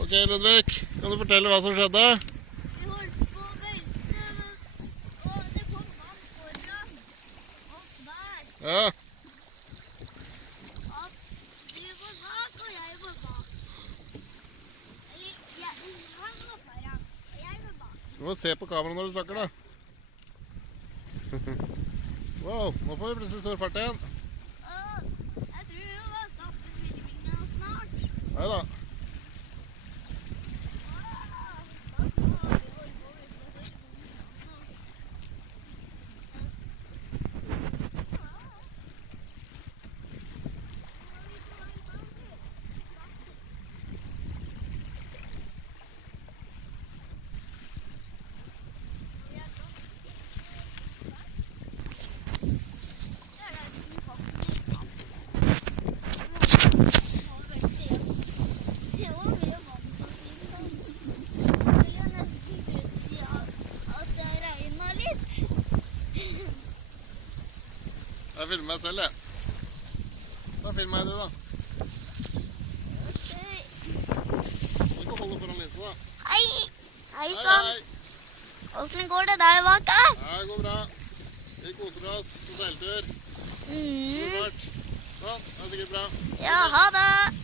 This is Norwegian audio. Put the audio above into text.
Ok, Ludvig, kan du fortelle hva som skjedde? Vi holdt på å velte, og det kom vann foran oss der. Ja. Du var bak, og jeg var bak. Han var foran, og jeg var bak. Du må se på kameraet når du snakker, da. Wow, nå får vi plutselig stor fart igjen. Jeg tror vi må stoppe filmingen snart. Neida. Jeg filmer meg selv, jeg. Da filmer jeg det, da. Du kan holde foran linsa, da. Hei! Hei sann! Hvordan går det der bak her? Ja, det går bra. Vi koser oss på seiltur. God fart. Sånn, det er sikkert bra. Ja, ha det!